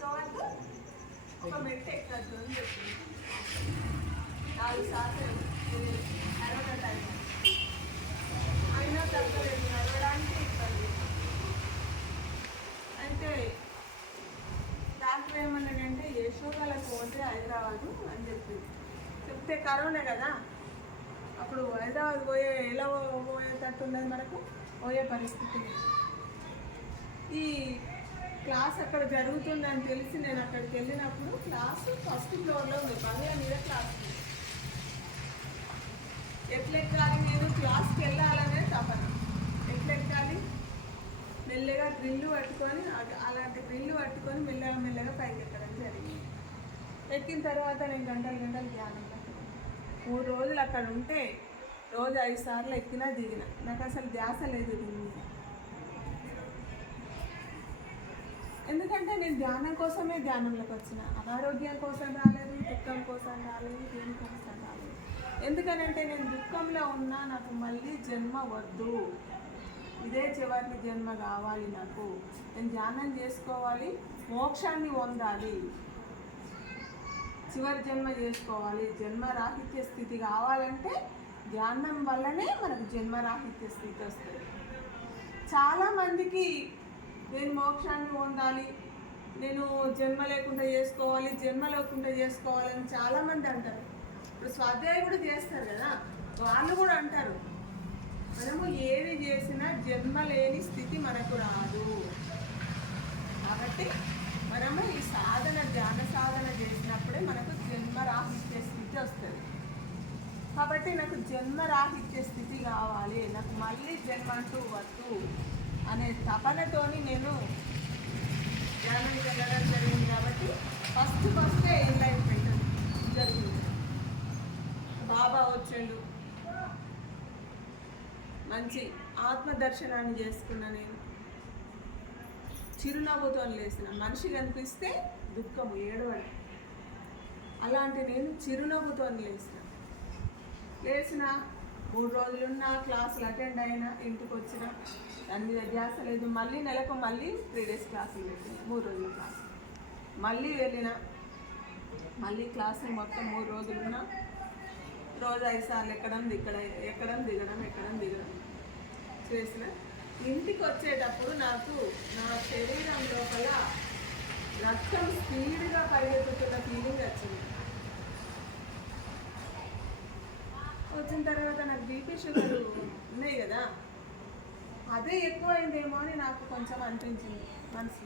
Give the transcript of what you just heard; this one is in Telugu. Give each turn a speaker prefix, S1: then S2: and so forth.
S1: కూర్చోవద్దు ఒక మెట్టు ఎక్కద్దు అని చెప్పింది నాలుగు సార్లు నడవక టైం అయినా తగ్గలేదు నడవడానికి ఇబ్బంది అయితే డాక్టర్ ఏమన్నాడంటే యశోగాలకు పోతే హైదరాబాదు అని చెప్పింది చెప్తే కరోనా కదా అప్పుడు హైదరాబాద్ పోయే ఎలా పోయేటట్టు ఉన్నది మనకు పోయే పరిస్థితి ఈ క్లాస్ అక్కడ జరుగుతుందని తెలిసి నేను అక్కడికి వెళ్ళినప్పుడు క్లాస్ ఫస్ట్ ఫ్లోర్లో ఉంది. బంగ్లా మీద క్లాస్ ఉంది. ఎట్లెక్కాలి నేను? క్లాస్కి వెళ్ళాలనే తపన. ఎట్లెక్కాలి? మెల్లగా గ్రిల్లు పట్టుకొని అలాంటి గ్రిల్లు పట్టుకొని మెల్లగా మెల్లగా పైకి ఎక్కడం జరిగింది. ఎక్కిన తర్వాత నేను గంటలు గంటలు ధ్యానం మూడు రోజులు అక్కడ ఉంటే రోజు ఐదు సార్లు ఎక్కినా దిగిన. నాకు అసలు ధ్యాస లేదు దీని మీద ఎందుకంటే నేను ధ్యానం కోసమే ధ్యానంలోకి వచ్చిన. అనారోగ్యం కోసం రాలేదు దుఃఖం కోసం రాలేదు దేని కోసం రాలేదు. ఎందుకనంటే నేను దుఃఖంలో ఉన్నా నాకు మళ్ళీ జన్మ వద్దు. ఇదే చివరి జన్మ కావాలి నాకు. నేను ధ్యానం చేసుకోవాలి మోక్షాన్ని పొందాలి. చివరి జన్మ చేసుకోవాలి. జన్మ రాహిత్య స్థితి కావాలంటే ధ్యానం వల్లనే మనకు జన్మ రాహిత్య స్థితి వస్తుంది. చాలామందికి నేను మోక్షాన్ని పొందాలి. నేను జన్మ లేకుండా చేసుకోవాలి జన్మ లేకుండా చేసుకోవాలని చాలామంది అంటారు. ఇప్పుడు స్వాధ్యాయులు కూడా చేస్తారు కదా వాళ్ళు కూడా అంటారు. మనము ఏది చేసినా జన్మ లేని స్థితి మనకు రాదు. కాబట్టి మనము ఈ సాధన ధ్యాన సాధన చేసినప్పుడే మనకు జన్మరాహిత్య స్థితి వస్తుంది. కాబట్టి నాకు జన్మరాహిత్య స్థితి కావాలి నాకు మళ్ళీ జన్మ అంటూ వద్దు. అనే తపనతోని నేను ధ్యానం వెళ్ళడం జరిగింది కాబట్టి ఫస్ట్ ఫస్టే ఎంలైన్మెంట్ జరిగింది. బాబా వచ్చాడు. మంచి ఆత్మదర్శనాన్ని చేసుకున్నా నేను. చిరునవ్వుతో లేసిన మనిషి కనిపిస్తే దుఃఖము ఏడవడం. అలాంటి నేను చిరునవ్వుతో లేచిన లేచిన మూడు రోజులున్న క్లాసులు అటెండ్ అయినా ఇంటికి వచ్చిన దాని మీద ధ్యాస లేదు. మళ్ళీ నెలకు మళ్ళీ త్రీ డేస్ క్లాసులు పెట్టిన మూడు రోజుల క్లాస్ మళ్ళీ వెళ్ళిన మళ్ళీ క్లాసులు మొత్తం మూడు రోజులున్న రోజు ఐదు సార్లు ఎక్కడం దిగడం ఎక్కడం దిగడం ఎక్కడం దిగడం. చేసిన? ఇంటికి వచ్చేటప్పుడు నాకు నా శరీరం లోపల రక్తం స్పీడ్గా పరిగెత్తుతున్న ఫీలింగ్ వచ్చింది. వచ్చిన తర్వాత నాకు బీపీ షుగర్ ఉన్నాయి కదా అదే ఎక్కువైందేమో అని నాకు కొంచెం అనిపించింది మనసు